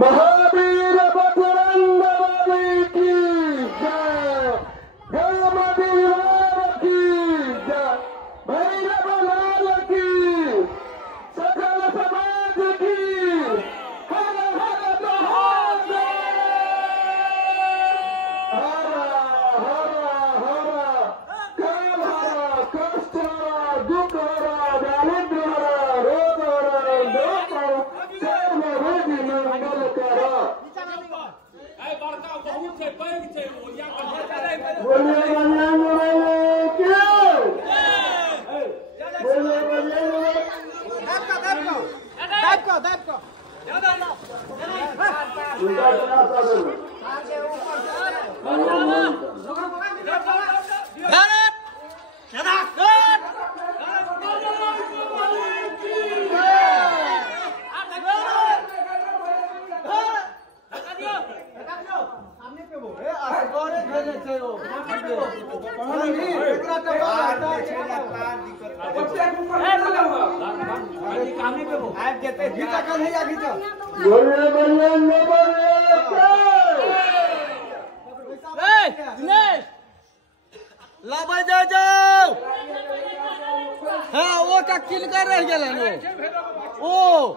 महावीर बजरंग बली की जय, गणपतिलाल की जय, भैरवलाल की, सकल समाज की हर हर महादेव। हर हर हर काल हर, कष्ट हर, दुख हर, दारिद्र्य हर, रोग हर, लोक हर, सर्व रोगी मंगल कर। बोलिए बजरंग बली की बोलिए बजरंग लाबा जाओ। हाँ वो का किल कर रह गया ओ